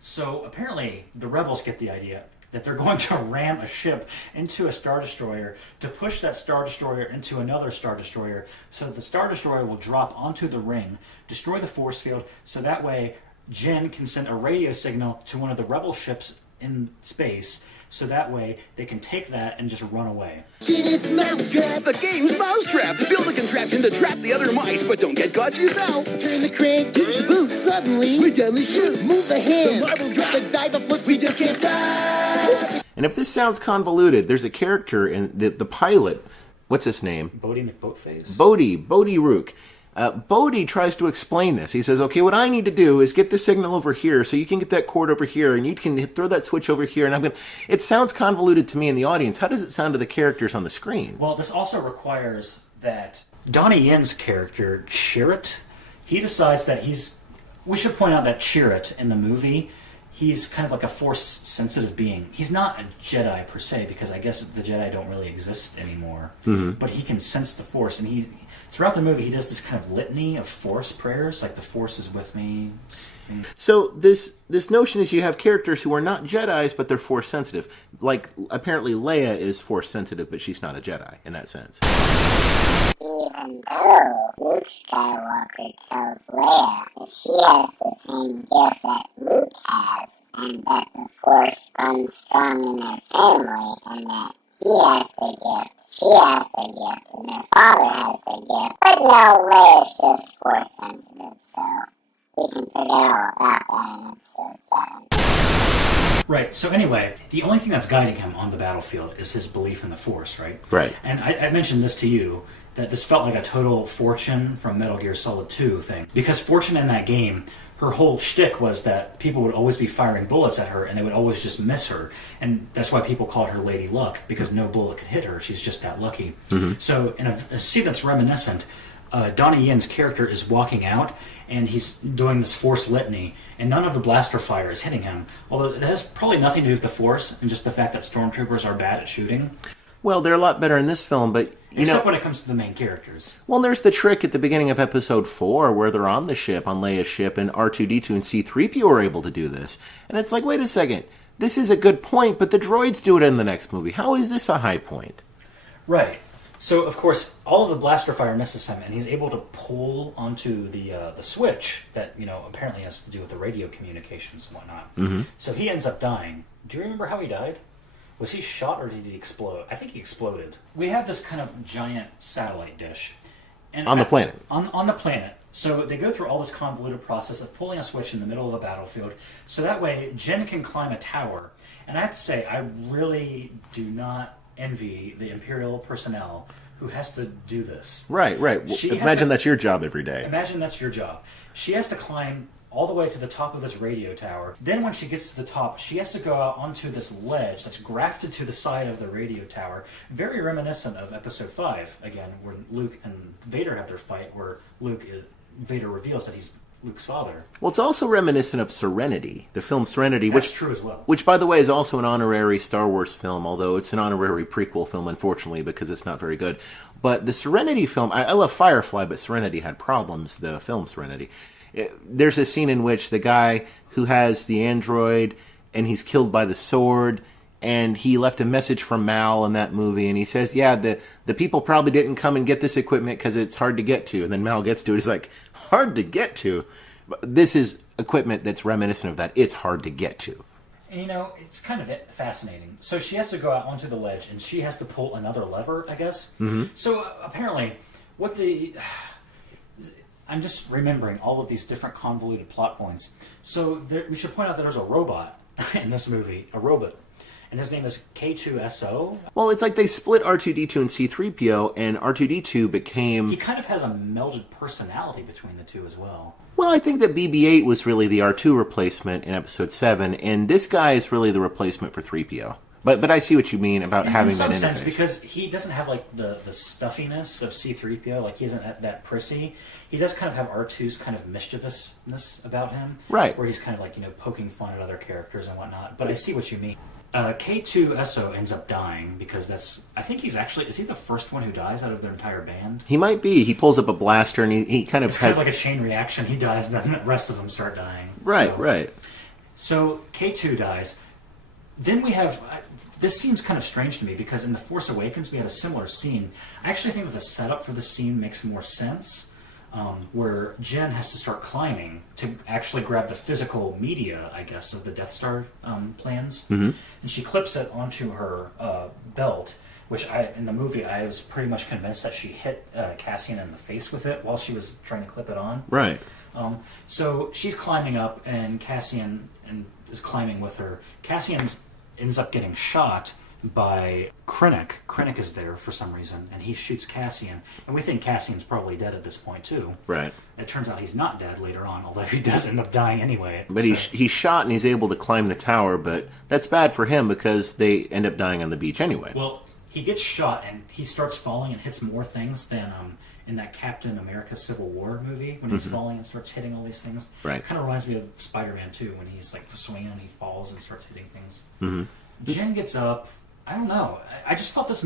So apparently the rebels get the idea that they're going to ram a ship into a Star Destroyer to push that Star Destroyer into another Star Destroyer, so the Star Destroyer will drop onto the ring, destroy the force field, so that way Jyn can send a radio signal to one of the rebel ships in space, so that way they can take that and just run away. It's Mousetrap! The game's Mousetrap! Build a contraption to trap the other mice, but don't get caught yourself! Turn the crank, hit the boost, suddenly we're done the shoot! Move the hand, the marble drop, the dive, a foot, we just can't stop! And if this sounds convoluted, there's a character in the pilot, what's his name? Bodie McBoatface? Bodie Rook. Bodie tries to explain this. He says, okay, what I need to do is get the signal over here so you can get that cord over here and you can throw that switch over here. And it sounds convoluted to me in the audience. How does it sound to the characters on the screen? Well, this also requires that Donnie Yen's character, Chirrut, he decides that we should point out that Chirrut in the movie, he's kind of like a force-sensitive being. He's not a Jedi per se, because I guess the Jedi don't really exist anymore. But he can sense the force, and throughout the movie, he does this kind of litany of force prayers, like the force is with me. So this notion is you have characters who are not Jedis, but they're force sensitive. Like, apparently Leia is force sensitive, but she's not a Jedi in that sense. Even though Luke Skywalker tells Leia that she has the same gift that Luke has, and that the force runs strong in their family, and that he has the gift, she has the gift, and their father has the gift. But no, Leia's just force sensitive, so we can forget all about that in episode 7. Right, so anyway, the only thing that's guiding him on the battlefield is his belief in the Force, right? Right. And I mentioned this to you, that this felt like a total Fortune from Metal Gear Solid 2 thing. Because Fortune in that game, her whole shtick was that people would always be firing bullets at her and they would always just miss her. And that's why people called her Lady Luck, because no bullet could hit her. She's just that lucky. So in a scene that's reminiscent, Donnie Yen's character is walking out and he's doing this Force litany, and none of the blaster fire is hitting him. Although it has probably nothing to do with the Force and just the fact that stormtroopers are bad at shooting. Well, they're a lot better in this film, but except when it comes to the main characters. Well, there's the trick at the beginning of episode 4 where they're on the ship, on Leia's ship, and R2-D2 and C-3PO are able to do this. And it's like, wait a second, this is a good point, but the droids do it in the next movie. How is this a high point? Right. So, of course, all of the blaster fire misses him, and he's able to pull onto the switch that, apparently has to do with the radio communications and whatnot. So he ends up dying. Do you remember how he died? Was he shot or did he explode? I think he exploded. We have this kind of giant satellite dish. And on the planet. On the planet. So they go through all this convoluted process of pulling a switch in the middle of a battlefield. So that way, Jyn can climb a tower. And I have to say, I really do not envy the Imperial personnel who has to do this. Right. Imagine that's your job every day. Imagine that's your job. She has to climb all the way to the top of this radio tower. Then when she gets to the top, she has to go out onto this ledge that's grafted to the side of the radio tower. Very reminiscent of Episode 5, again, where Luke and Vader have their fight, where Vader reveals that he's Luke's father. Well, it's also reminiscent of Serenity, the film Serenity. That's true as well. Which, by the way, is also an honorary Star Wars film, although it's an honorary prequel film, unfortunately, because it's not very good. But the Serenity film, I love Firefly, but Serenity had problems, the film Serenity. There's a scene in which the guy who has the android, and he's killed by the sword, and he left a message from Mal in that movie, and he says, yeah, the people probably didn't come and get this equipment because it's hard to get to. And then Mal gets to it, he's like, hard to get to? This is equipment that's reminiscent of that. It's hard to get to. And, you know, it's kind of fascinating. So she has to go out onto the ledge, and she has to pull another lever, I guess. Mm-hmm. So apparently, I'm just remembering all of these different convoluted plot points. So we should point out that there's a robot in this movie, a robot. And his name is K2SO. Well, it's like they split R2-D2 and C-3PO, and R2-D2 became... He kind of has a melded personality between the two as well. Well, I think that BB-8 was really the R2 replacement in Episode 7, and this guy is really the replacement for 3PO. But I see what you mean about having that interface. In some sense, because he doesn't have like the stuffiness of C-3PO, like he isn't that prissy. He does kind of have R2's kind of mischievousness about him. Right. Where he's kind of like, poking fun at other characters and whatnot. But I see what you mean. K2SO ends up dying because I think is he the first one who dies out of their entire band? He might be. He pulls up a blaster and he kind of It's kind of like a chain reaction. He dies and then the rest of them start dying. Right. So K2 dies. Then we have... This seems kind of strange to me because in The Force Awakens we had a similar scene. I actually think that the setup for the scene makes more sense, where Jen has to start climbing to actually grab the physical media, I guess, of the Death Star plans. Mm-hmm. And she clips it onto her belt, which in the movie I was pretty much convinced that she hit Cassian in the face with it while she was trying to clip it on. Right. So she's climbing up and Cassian is climbing with her. Cassian ends up getting shot by Krennic. Krennic is there for some reason, and he shoots Cassian. And we think Cassian's probably dead at this point, too. Right. It turns out he's not dead later on, although he does end up dying anyway. But he's shot and he's able to climb the tower, but that's bad for him because they end up dying on the beach anyway. Well, he gets shot and he starts falling and hits more things than in that Captain America Civil War movie when he's falling and starts hitting all these things. Right. Kind of reminds me of Spider-Man 2 when he's like swinging and he falls and starts hitting things. Mm-hmm. Jen gets up. I don't know. I just thought this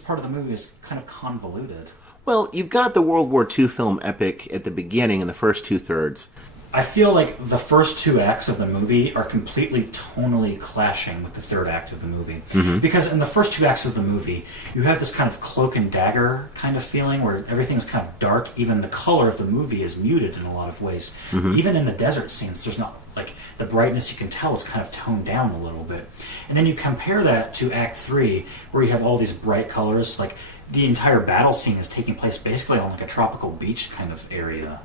part of the movie is kind of convoluted. Well, you've got the World War II film epic at the beginning in the first two-thirds. I feel like the first two acts of the movie are completely tonally clashing with the third act of the movie. Mm-hmm. Because in the first two acts of the movie, you have this kind of cloak and dagger kind of feeling where everything's kind of dark. Even the color of the movie is muted in a lot of ways. Mm-hmm. Even in the desert scenes, there's not, like, the brightness you can tell is kind of toned down a little bit. And then you compare that to Act 3, where you have all these bright colors. Like, the entire battle scene is taking place basically on, like, a tropical beach kind of area.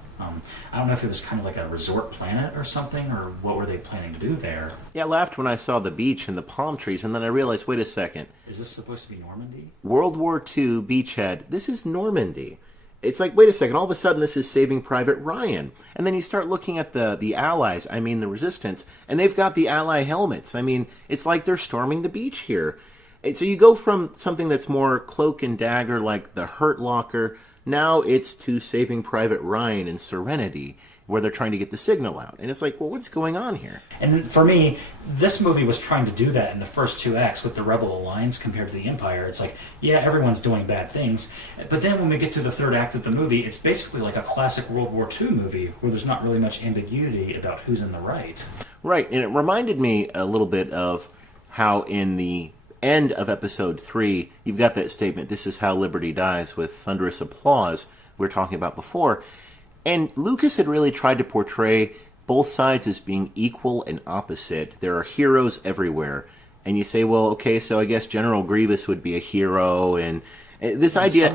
I don't know if it was kind of like a resort planet or something, or what were they planning to do there. Yeah, I laughed when I saw the beach and the palm trees, and then I realized, wait a second. Is this supposed to be Normandy? World War II beachhead. This is Normandy. It's like, wait a second, all of a sudden this is Saving Private Ryan. And then you start looking at the Allies, the Resistance, and they've got the Ally helmets. It's like they're storming the beach here. And so you go from something that's more cloak and dagger, like the Hurt Locker. Now it's to Saving Private Ryan and Serenity, where they're trying to get the signal out. And it's like, well, what's going on here? And for me, this movie was trying to do that in the first two acts with the Rebel Alliance compared to the Empire. It's like, yeah, everyone's doing bad things. But then when we get to the third act of the movie, it's basically like a classic World War II movie where there's not really much ambiguity about who's in the right. Right, and it reminded me a little bit of how in the end of Episode 3, you've got that statement, "This is how liberty dies," with thunderous applause we were talking about before. And Lucas had really tried to portray both sides as being equal and opposite. There are heroes everywhere. And you say, well, okay, so I guess General Grievous would be a hero, and this idea...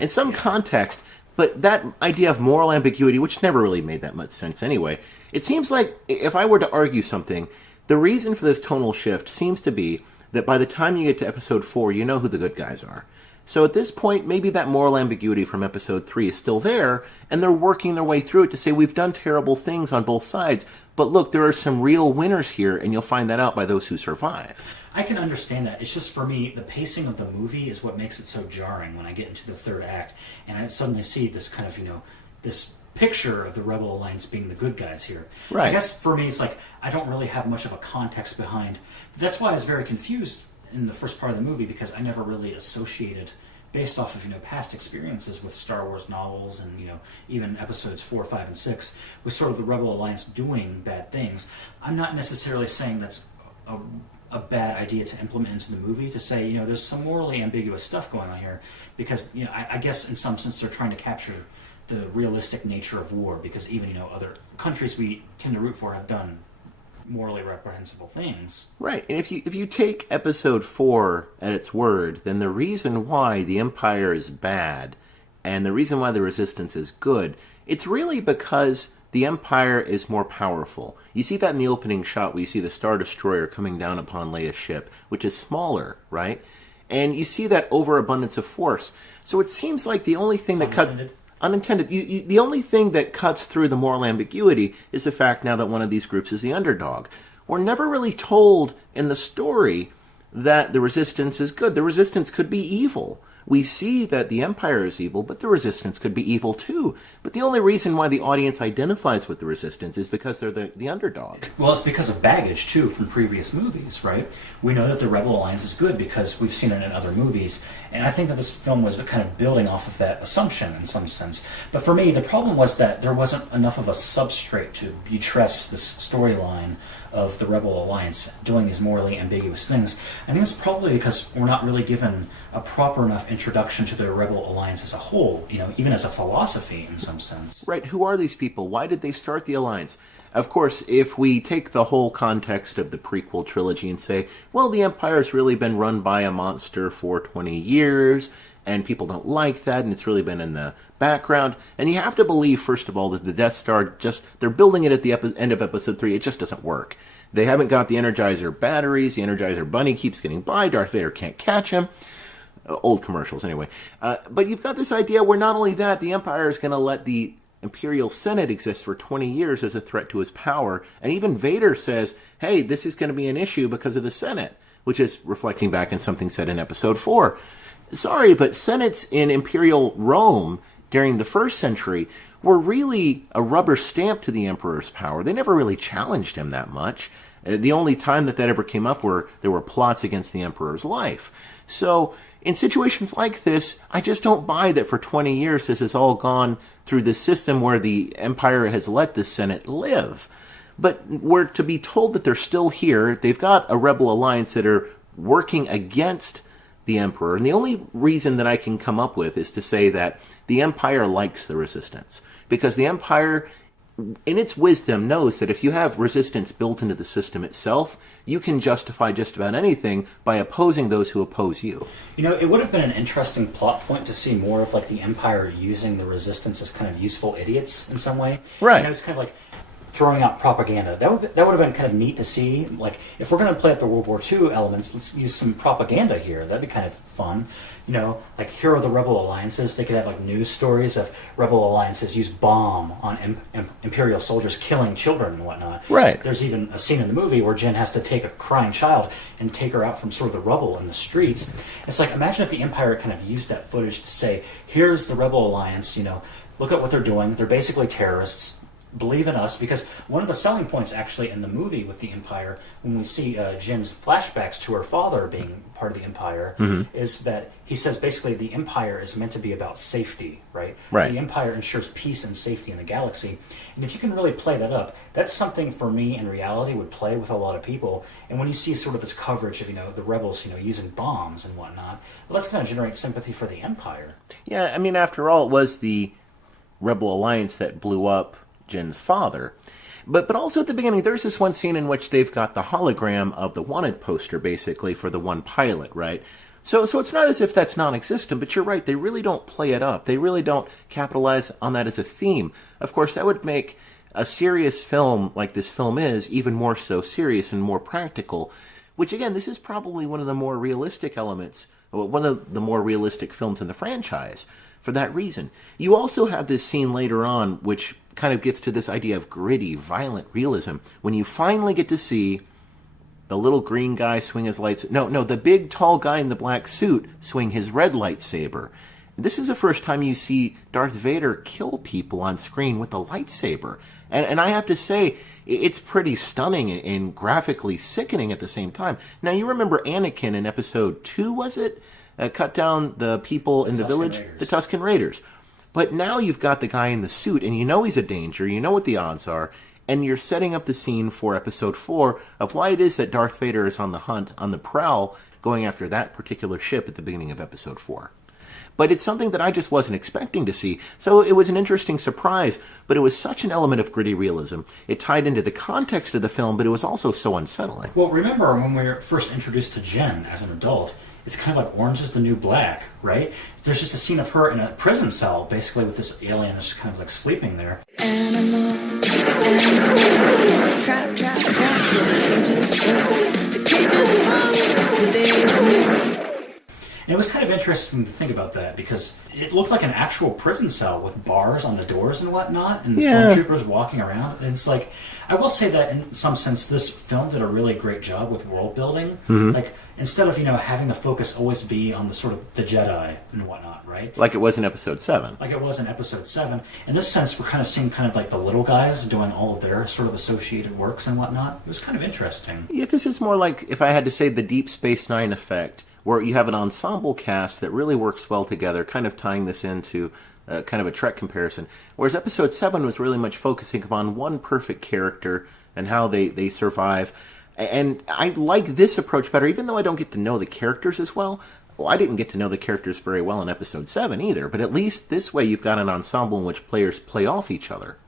In some context. But that idea of moral ambiguity, which never really made that much sense anyway, it seems like, if I were to argue something, the reason for this tonal shift seems to be that by the time you get to Episode 4, you know who the good guys are. So at this point, maybe that moral ambiguity from episode 3 is still there, and they're working their way through it to say we've done terrible things on both sides, but look, there are some real winners here, and you'll find that out by those who survive. I can understand that. It's just, for me, the pacing of the movie is what makes it so jarring when I get into the third act, and I suddenly see this kind of, this picture of the Rebel Alliance being the good guys here. Right. I guess for me, it's like I don't really have much of a context behind. That's why I was very confused in the first part of the movie, because I never really associated, based off of past experiences with Star Wars novels and even episodes 4, 5, and 6, with sort of the Rebel Alliance doing bad things. I'm not necessarily saying that's a bad idea to implement into the movie, to say there's some morally ambiguous stuff going on here, because I guess in some sense they're trying to capture the realistic nature of war, because even other countries we tend to root for have done morally reprehensible things. Right, and if you take episode 4 at its word, then the reason why the Empire is bad and the reason why the Resistance is good, it's really because the Empire is more powerful. You see that in the opening shot where you see the Star Destroyer coming down upon Leia's ship, which is smaller, right? And you see that overabundance of force. So it seems like the only thing that cuts... Unintended. The only thing that cuts through the moral ambiguity is the fact now that one of these groups is the underdog. We're never really told in the story that the Resistance is good. The Resistance could be evil. We see that the Empire is evil, but the Resistance could be evil too. But the only reason why the audience identifies with the Resistance is because they're the underdog. Well, it's because of baggage, too, from previous movies, right? We know that the Rebel Alliance is good because we've seen it in other movies, and I think that this film was kind of building off of that assumption in some sense. But for me, the problem was that there wasn't enough of a substrate to buttress this storyline of the Rebel Alliance doing these morally ambiguous things. I think it's probably because we're not really given a proper enough introduction to the Rebel Alliance as a whole, even as a philosophy in some sense. Right, who are these people? Why did they start the Alliance? Of course, if we take the whole context of the prequel trilogy and say, well, the Empire's really been run by a monster for 20 years, and people don't like that, and it's really been in the background. And you have to believe, first of all, that the Death Star they're building it at the end of Episode 3. It just doesn't work. They haven't got the Energizer batteries. The Energizer Bunny keeps getting by. Darth Vader can't catch him. Old commercials, anyway. But you've got this idea where not only that, the Empire is going to let the Imperial Senate exist for 20 years as a threat to his power. And even Vader says, hey, this is going to be an issue because of the Senate, which is reflecting back on something said in Episode 4. Sorry, but senates in Imperial Rome during the first century were really a rubber stamp to the Emperor's power. They never really challenged him that much. The only time that ever came up were there were plots against the Emperor's life. So in situations like this, I just don't buy that for 20 years this has all gone through this system where the Empire has let the Senate live. But we're to be told that they're still here. They've got a rebel alliance that are working against the Emperor. And the only reason that I can come up with is to say that the Empire likes the Resistance. Because the Empire, in its wisdom, knows that if you have resistance built into the system itself, you can justify just about anything by opposing those who oppose you. It would have been an interesting plot point to see more of the Empire using the Resistance as kind of useful idiots in some way. Right. It's kind of like throwing out propaganda. That would have been kind of neat to see. If we're going to play up the World War II elements, let's use some propaganda here. That'd be kind of fun. Here are the Rebel Alliances. They could have news stories of Rebel Alliances use bomb on Imperial soldiers killing children and whatnot. Right. There's even a scene in the movie where Jyn has to take a crying child and take her out from sort of the rubble in the streets. It's imagine if the Empire kind of used that footage to say, here's the Rebel Alliance, look at what they're doing. They're basically terrorists. Believe in us, because one of the selling points actually in the movie with the Empire, when we see Jyn's flashbacks to her father being part of the Empire, is that he says basically the Empire is meant to be about safety, right? Right. The Empire ensures peace and safety in the galaxy. And if you can really play that up, that's something for me in reality would play with a lot of people. And when you see sort of this coverage of, the rebels, using bombs and whatnot, well, that's going to generate sympathy for the Empire. Yeah, I mean, after all, it was the Rebel Alliance that blew up Jyn's father. But also at the beginning, there's this one scene in which they've got the hologram of the wanted poster, basically, for the one pilot, right? So it's not as if that's non-existent, but you're right, they really don't play it up. They really don't capitalize on that as a theme. Of course, that would make a serious film like this film is even more so serious and more practical, which, again, this is probably one of the more realistic elements one of the more realistic films in the franchise for that reason. You also have this scene later on which kind of gets to this idea of gritty, violent realism when you finally get to see the little green guy swing his the big tall guy in the black suit swing his red lightsaber. This is the first time you see Darth Vader kill people on screen with a lightsaber. And I have to say, it's pretty stunning and graphically sickening at the same time. Now, you remember Anakin in Episode 2, was it? Cut down the people in the village? Raiders. The Tusken Raiders. But now you've got the guy in the suit, and you know he's a danger, you know what the odds are, and you're setting up the scene for Episode 4 of why it is that Darth Vader is on the hunt, on the prowl, going after that particular ship at the beginning of Episode 4. But it's something that I just wasn't expecting to see, so it was an interesting surprise, but it was such an element of gritty realism. It tied into the context of the film, but it was also so unsettling. Well, remember when we were first introduced to Jen as an adult, it's kind of like Orange is the New Black, right? There's just a scene of her in a prison cell, basically with this alien that's just kind of like sleeping there. Animal, trap, trap, trap, the cages fall, the day is new. And it was kind of interesting to think about that because it looked like an actual prison cell with bars on the doors and whatnot, and stormtroopers walking around. And it's like, I will say that in some sense, this film did a really great job with world building. Mm-hmm. Like instead of having the focus always be on the sort of the Jedi and whatnot, right? Like it was in Episode 7. Like it was in Episode 7. In this sense, we're kind of seeing kind of like the little guys doing all of their sort of associated works and whatnot. It was kind of interesting. Yeah, this is more like, if I had to say, the Deep Space Nine effect, where you have an ensemble cast that really works well together, kind of tying this into kind of a Trek comparison. Whereas Episode 7 was really much focusing upon one perfect character and how they survive. And I like this approach better, even though I don't get to know the characters as well. Well, I didn't get to know the characters very well in Episode 7 either, but at least this way you've got an ensemble in which players play off each other.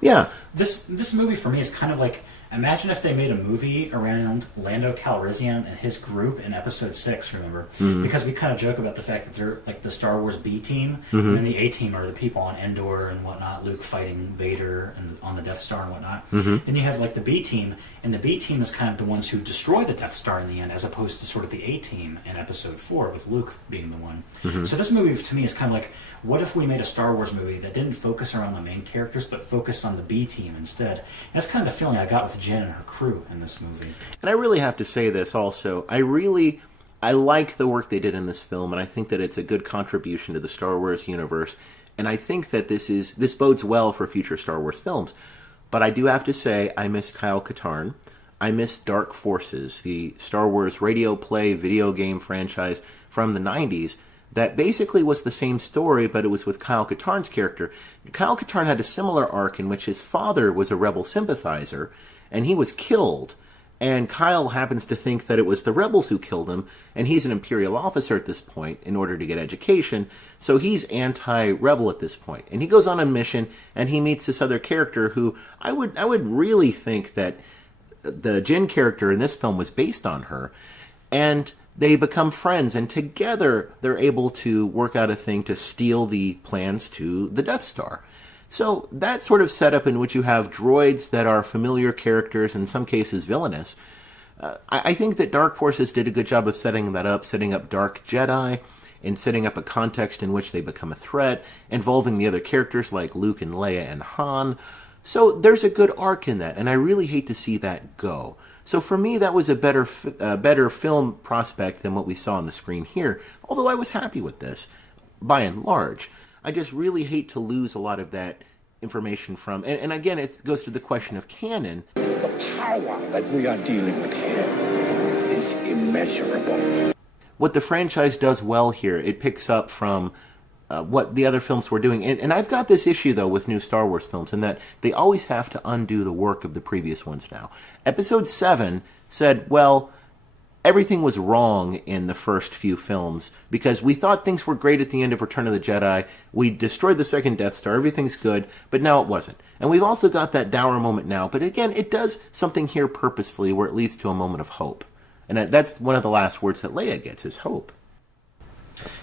Yeah. This movie for me is kind of like, imagine if they made a movie around Lando Calrissian and his group in Episode 6, remember? Mm-hmm. Because we kind of joke about the fact that they're like the Star Wars B team, mm-hmm. and then the A team are the people on Endor and whatnot, Luke fighting Vader and on the Death Star and whatnot. Mm-hmm. Then you have like the B team, and the B team is kind of the ones who destroy the Death Star in the end, as opposed to sort of the A team in Episode 4, with Luke being the one. Mm-hmm. So this movie, to me, is kind of like, what if we made a Star Wars movie that didn't focus around the main characters, but focused on the B team instead? And that's kind of the feeling I got with Jen and her crew in this movie. And I really have to say this also. I like the work they did in this film, and I think that it's a good contribution to the Star Wars universe. And I think that this bodes well for future Star Wars films. But I do have to say, I miss Kyle Katarn. I miss Dark Forces, the Star Wars radio play video game franchise from the 90s. That basically was the same story, but it was with Kyle Katarn's character. Kyle Katarn had a similar arc in which his father was a rebel sympathizer, and he was killed. And Kyle happens to think that it was the rebels who killed him, and he's an Imperial officer at this point in order to get education, so he's anti-rebel at this point. And he goes on a mission, and he meets this other character who I would really think that the Jin character in this film was based on her. And they become friends, and together they're able to work out a thing to steal the plans to the Death Star. So that sort of setup in which you have droids that are familiar characters, in some cases villainous, I think that Dark Forces did a good job of setting that up, setting up Dark Jedi, and setting up a context in which they become a threat, involving the other characters like Luke and Leia and Han. So there's a good arc in that, and I really hate to see that go. So for me, that was a better film prospect than what we saw on the screen here, although I was happy with this, by and large. I just really hate to lose a lot of that information from... And again, it goes to the question of canon. The power that we are dealing with here is immeasurable. What the franchise does well here, it picks up from what the other films were doing. And I've got this issue, though, with new Star Wars films, in that they always have to undo the work of the previous ones now. Episode 7 said, well, everything was wrong in the first few films because we thought things were great at the end of Return of the Jedi. We destroyed the second Death Star. Everything's good, but now it wasn't. And we've also got that dour moment now. But again, it does something here purposefully where it leads to a moment of hope. And that's one of the last words that Leia gets, is hope.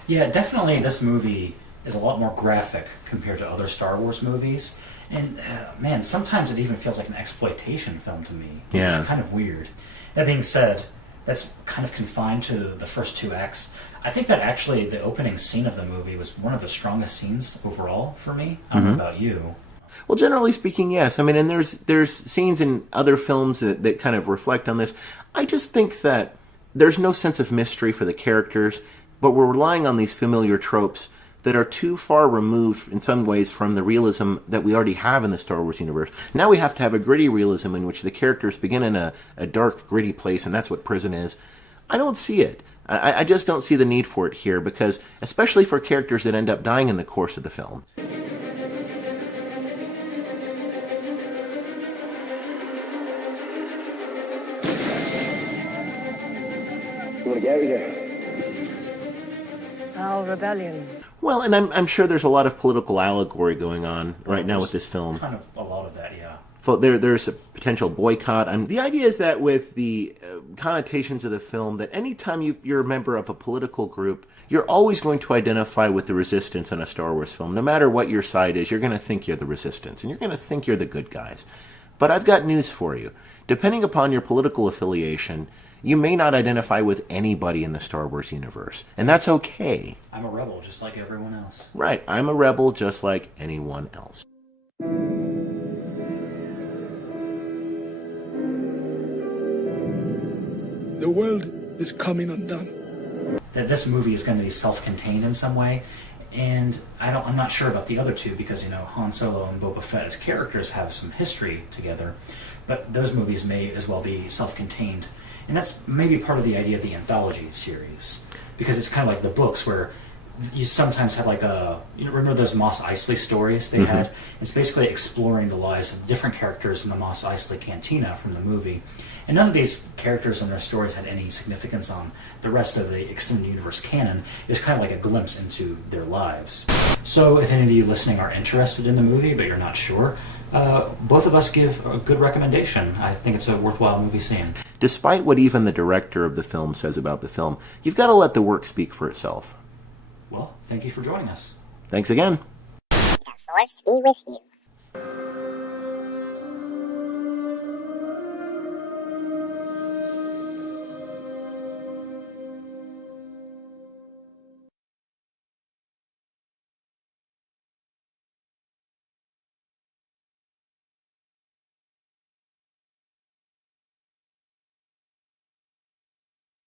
Yeah, definitely this movie is a lot more graphic compared to other Star Wars movies. And, man, sometimes it even feels like an exploitation film to me. Yeah. It's kind of weird. That being said, that's kind of confined to the first two acts. I think that actually the opening scene of the movie was one of the strongest scenes overall for me. I don't know about you. Well, generally speaking, yes. I mean, and there's scenes in other films that kind of reflect on this. I just think that there's no sense of mystery for the characters, but we're relying on these familiar tropes that are too far removed in some ways from the realism that we already have in the Star Wars universe. Now we have to have a gritty realism in which the characters begin in a dark, gritty place, and that's what prison is. I don't see it. I just don't see the need for it here, because, especially for characters that end up dying in the course of the film. You want to get out of here? Our rebellion. Well, and I'm sure there's a lot of political allegory going on right now with this film. Kind of a lot of that, yeah. There's a potential boycott. The idea is that with the connotations of the film, that anytime you're a member of a political group, you're always going to identify with the resistance in a Star Wars film. No matter what your side is, you're going to think you're the resistance, and you're going to think you're the good guys. But I've got news for you. Depending upon your political affiliation, you may not identify with anybody in the Star Wars universe, and that's okay. I'm a rebel, just like everyone else. Right, I'm a rebel just like anyone else. The world is coming undone. That this movie is going to be self-contained in some way, and I'm not sure about the other two, because, Han Solo and Boba Fett as characters have some history together, but those movies may as well be self-contained. And that's maybe part of the idea of the anthology series, because it's kind of like the books where you sometimes have like remember those Mos Eisley stories they had? It's basically exploring the lives of different characters in the Mos Eisley Cantina from the movie. And none of these characters and their stories had any significance on the rest of the extended universe canon. It was kind of like a glimpse into their lives. So if any of you listening are interested in the movie, but you're not sure, both of us give a good recommendation. I think it's a worthwhile movie seeing. Despite what even the director of the film says about the film, you've got to let the work speak for itself. Well, thank you for joining us. Thanks again. May the Force be with you.